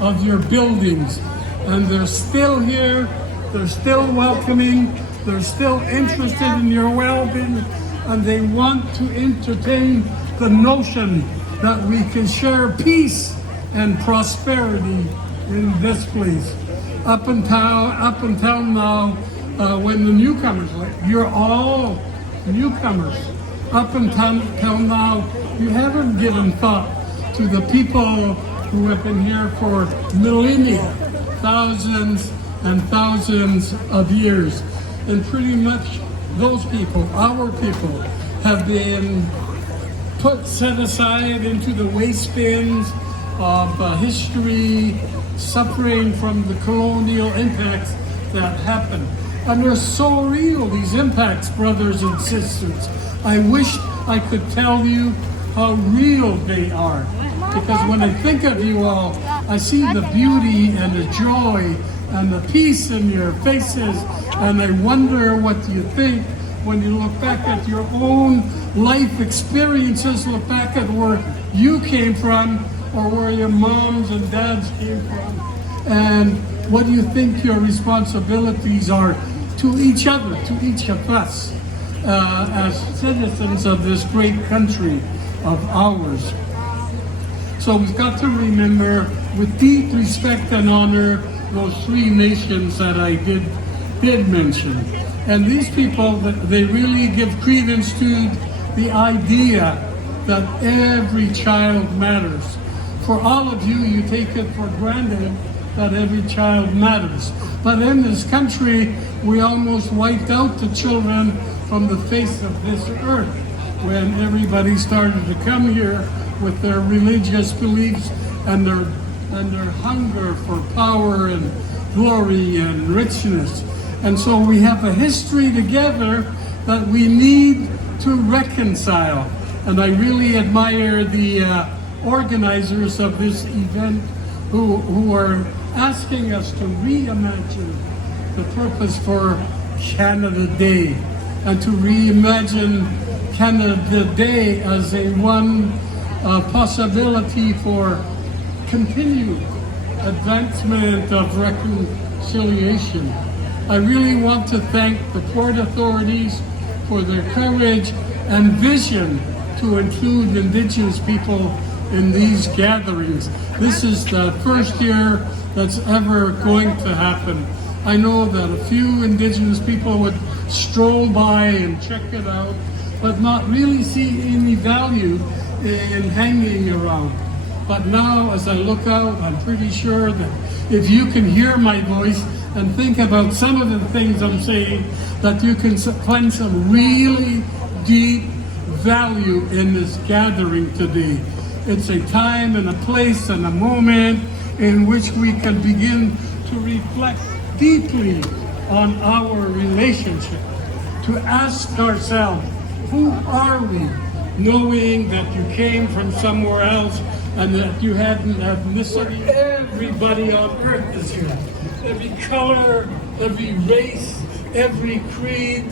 of your buildings. And they're still here, they're still welcoming, they're still interested in your well-being, and they want to entertain the notion that we can share peace and prosperity in this place. Up until now, when the newcomers, you're all newcomers. Up until now, you haven't given thought to the people who have been here for millennia, thousands and thousands of years. And pretty much those people, our people, have been set aside into the waste bins of history, suffering from the colonial impacts that happened. And they're so real, these impacts, brothers and sisters. I wish I could tell you how real they are. Because when I think of you all, I see the beauty and the joy and the peace in your faces, and I wonder what you think when you look back at your own life experiences, look back at where you came from or where your moms and dads came from, and what do you think your responsibilities are to each other, to each of us, as citizens of this great country of ours. So we've got to remember with deep respect and honor those three nations that I did mention. And these people, they really give credence to the idea that every child matters. For all of you, you take it for granted that every child matters. But in this country, we almost wiped out the children from the face of this earth when everybody started to come here with their religious beliefs and their hunger for power and glory and richness. And so we have a history together that we need to reconcile. And I really admire the organizers of this event who are asking us to reimagine the purpose for Canada Day and to reimagine Canada Day as a possibility for continued advancement of reconciliation. I really want to thank the port authorities for their courage and vision to include Indigenous people in these gatherings. This is the first year that's ever going to happen. I know that a few Indigenous people would stroll by and check it out, but not really see any value in hanging around. But now, as I look out, I'm pretty sure that if you can hear my voice and think about some of the things I'm saying, that you can find some really deep value in this gathering today. It's a time and a place and a moment in which we can begin to reflect deeply on our relationship, to ask ourselves, who are we? Knowing that you came from somewhere else and that you had an ethnicity. Everybody on earth is here. Every color, every race, every creed.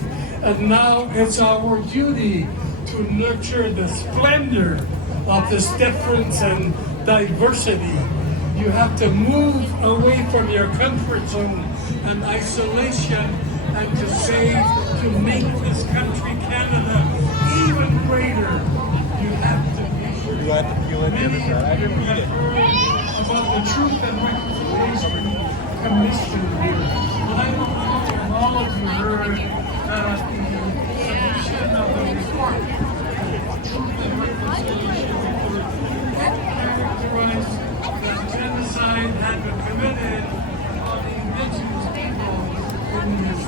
And now it's our duty to nurture the splendor of this difference and diversity. You have to move away from your comfort zone and isolation and to make this country, Canada, even greater. You have to be many about the Truth and Reconciliation Commission here. But I don't know if all of you heard the submission of the report, Truth and Reconciliation Report, characterized that genocide had been committed on the Indigenous people in this